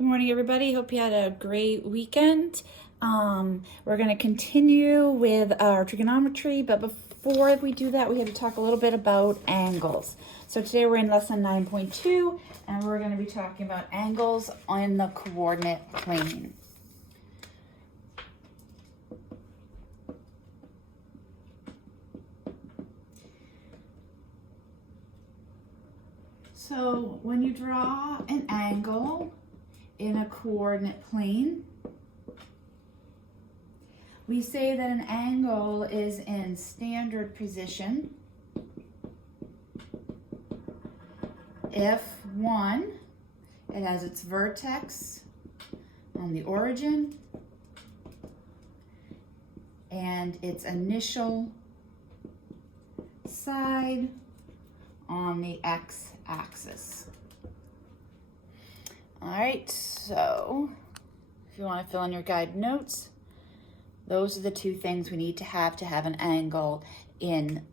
Good morning, everybody. Hope you had a great weekend. We're going to continue with our trigonometry, but before we do that, we had to talk a little bit about angles. So today we're in lesson 9.2, and we're going to be talking about angles on the coordinate plane. So when you draw an angle in a coordinate plane, we say that an angle is in standard position if, one, it has its vertex on the origin and its initial side on the x-axis. All right, so if you want to fill in your guide notes, those are the two things we need to have an angle in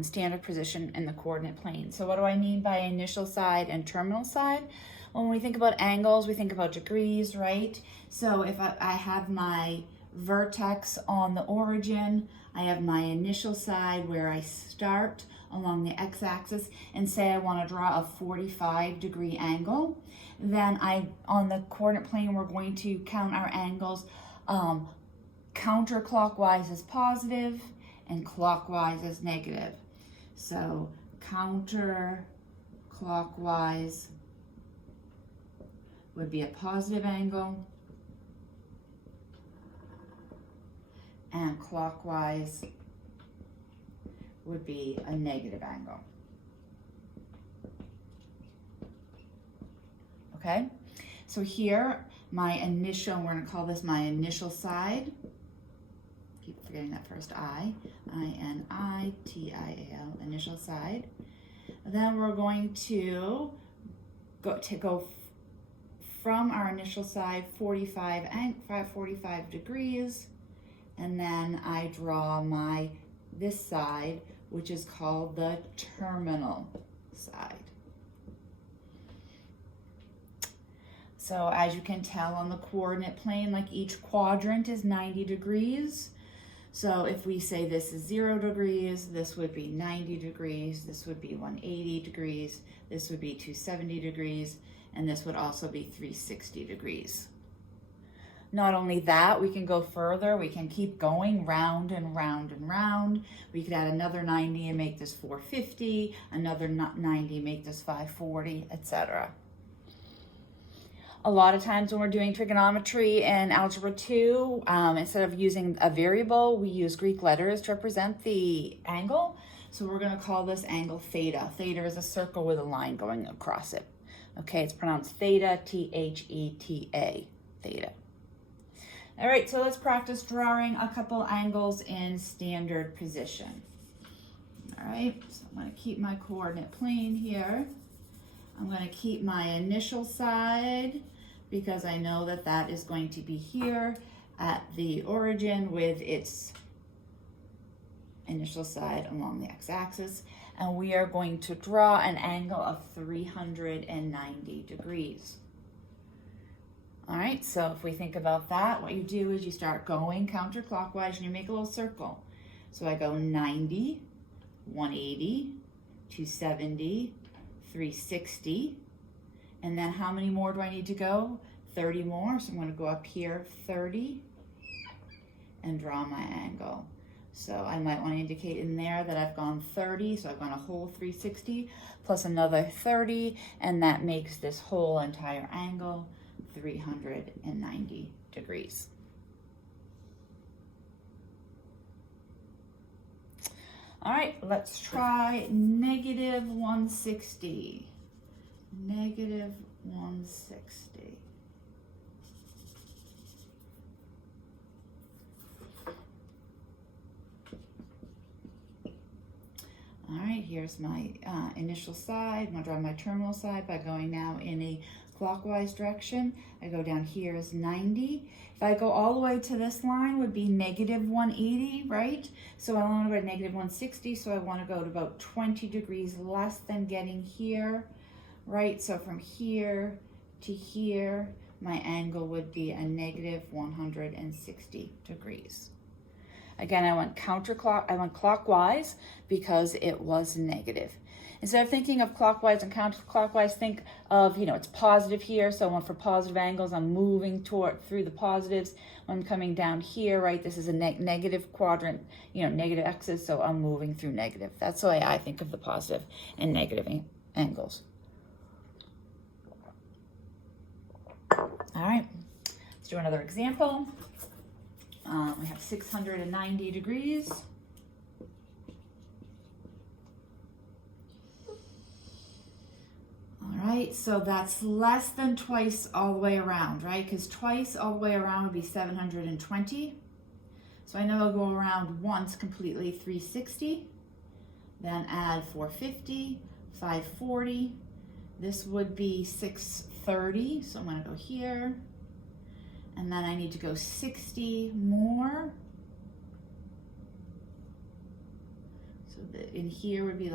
standard position in the coordinate plane. So what do I mean by initial side and terminal side? When we think about angles, we think about degrees, right? So if I have my vertex on the origin, I have my initial side where I start along the x-axis, and say I want to draw a 45-degree angle, then on the coordinate plane, we're going to count our angles. Counterclockwise is positive and clockwise is negative. So counterclockwise would be a positive angle, and clockwise would be a negative angle. Okay, so here my initial, we're going to call this my initial side. Keep forgetting that first I. I-N-I-T-I-A-L, initial side. Then we're going to go from our initial side 45 degrees, and then I draw this side, which is called the terminal side. So as you can tell on the coordinate plane, like each quadrant is 90 degrees. So if we say this is 0 degrees, this would be 90 degrees, this would be 180 degrees, this would be 270 degrees, and this would also be 360 degrees. Not only that, we can go further. We can keep going round and round and round. We could add another 90 and make this 450, another 90, make this 540, etc. A lot of times when we're doing trigonometry in Algebra 2, instead of using a variable, we use Greek letters to represent the angle. So we're going to call this angle theta. Theta is a circle with a line going across it. Okay, it's pronounced theta, T-H-E-T-A, theta. All right, so let's practice drawing a couple angles in standard position. All right, so I'm going to keep my coordinate plane here. I'm going to keep my initial side because I know that that is going to be here at the origin with its initial side along the x-axis. And we are going to draw an angle of 390 degrees. All right, so if we think about that, what you do is you start going counterclockwise and you make a little circle. So I go 90, 180, 270, 360, and then how many more do I need to go? 30 more, so I'm going to go up here 30 and draw my angle. So I might want to indicate in there that I've gone 30, so I've gone a whole 360 plus another 30, and that makes this whole entire angle 390 degrees. All right, let's try negative 160. Negative 160. All right, here's my initial side. I'm going to draw my terminal side by going now in a clockwise direction. I go down here is 90. If I go all the way to this line would be negative 180, right? So I want to go to negative 160, so I want to go to about 20 degrees less than getting here, right? So from here to here my angle would be a negative 160 degrees. Again, I went clockwise because it was negative. Instead of thinking of clockwise and counterclockwise, think of, it's positive here. So for positive angles, I'm moving through the positives. When I'm coming down here, right, this is a negative quadrant, negative x's, so I'm moving through negative. That's the way I think of the positive and negative angles. All right, let's do another example. We have 690 degrees. All right, so that's less than twice all the way around, right? Because twice all the way around would be 720. So I know I'll go around once completely, 360. Then add 450, 540. This would be 630, so I'm gonna go here. And then I need to go 60 more. So in here would be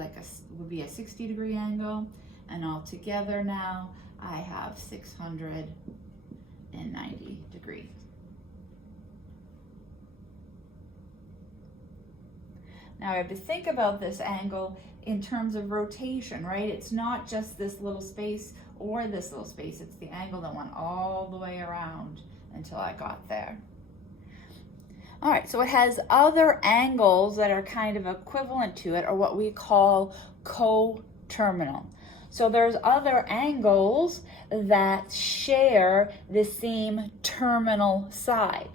a 60 degree angle. And all together now, I have 690 degrees. Now I have to think about this angle in terms of rotation, right? It's not just this little space or this little space. It's the angle that went all the way around until I got there. All right, so it has other angles that are kind of equivalent to it, or what we call coterminal. So there's other angles that share the same terminal side.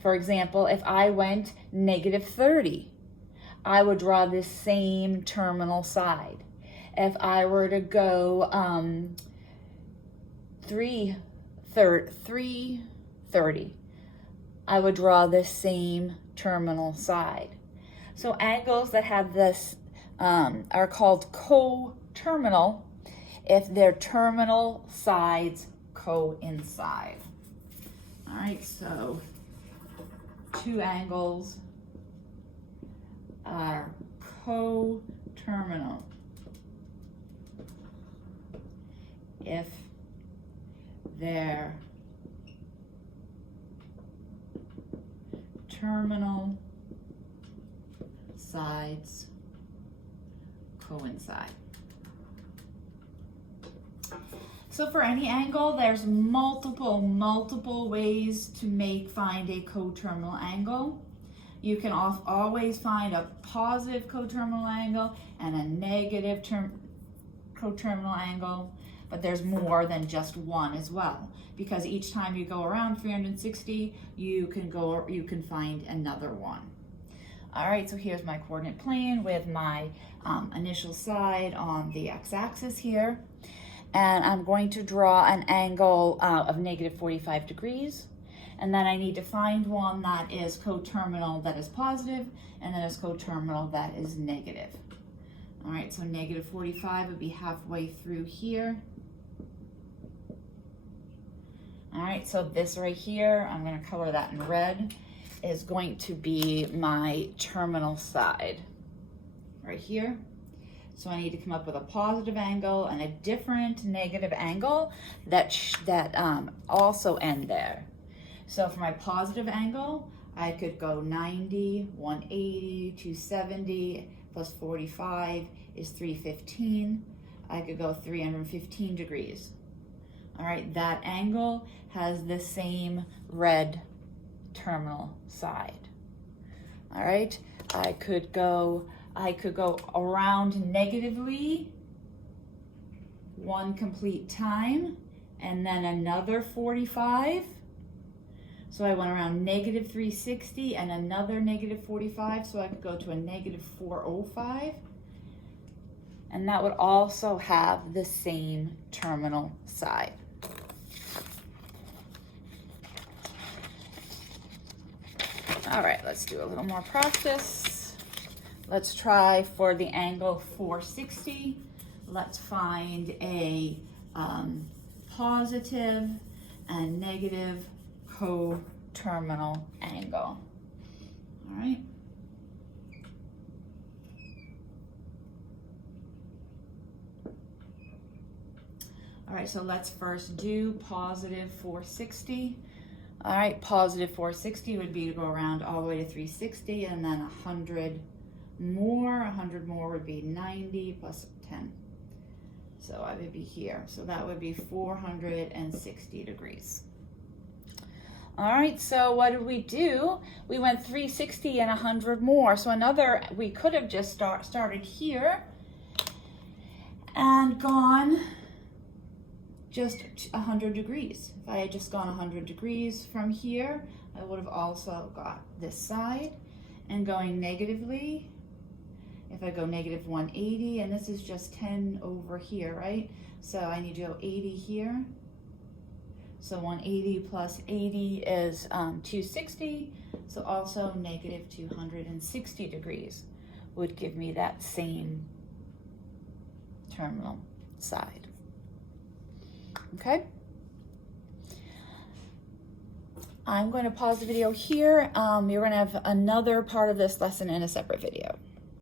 For example, if I went negative 30, I would draw this same terminal side. If I were to go 330, I would draw the same terminal side. So angles that have this are called coterminal if their terminal sides coincide. All right, so two angles are coterminal if their terminal sides coincide. So for any angle, there's multiple ways to find a coterminal angle. You can always find a positive coterminal angle and a negative coterminal angle, but there's more than just one as well, because each time you go around 360, you can find another one. All right, so here's my coordinate plane with my initial side on the x-axis here. And I'm going to draw an angle of negative 45 degrees. And then I need to find one that is coterminal that is positive, and then is coterminal that is negative. All right, so negative 45 would be halfway through here. All right, so this right here, I'm gonna color that in red, is going to be my terminal side right here. So I need to come up with a positive angle and a different negative angle that also end there. So for my positive angle, I could go 90, 180, 270, plus 45 is 315. I could go 315 degrees. All right, that angle has the same red terminal side. All right, I could go around negatively one complete time, and then another 45. So I went around negative 360 and another negative 45, so I could go to a negative 405. And that would also have the same terminal side. All right, let's do a little more practice. Let's try for the angle 460. Let's find a positive and negative coterminal angle. All right. All right, so let's first do positive 460. All right, positive 460 would be to go around all the way to 360, and then 100 more. 100 more would be 90 plus 10. So I would be here. So that would be 460 degrees. All right, so what did we do? We went 360 and 100 more. So we could have just started here and gone just 100 degrees. If I had just gone 100 degrees from here, I would have also got this side. And going negatively, if I go negative 180, and this is just 10 over here, right? So I need to go 80 here. So 180 plus 80 is 260. So also negative 260 degrees would give me that same terminal side. Okay? I'm going to pause the video here. You're going to have another part of this lesson in a separate video.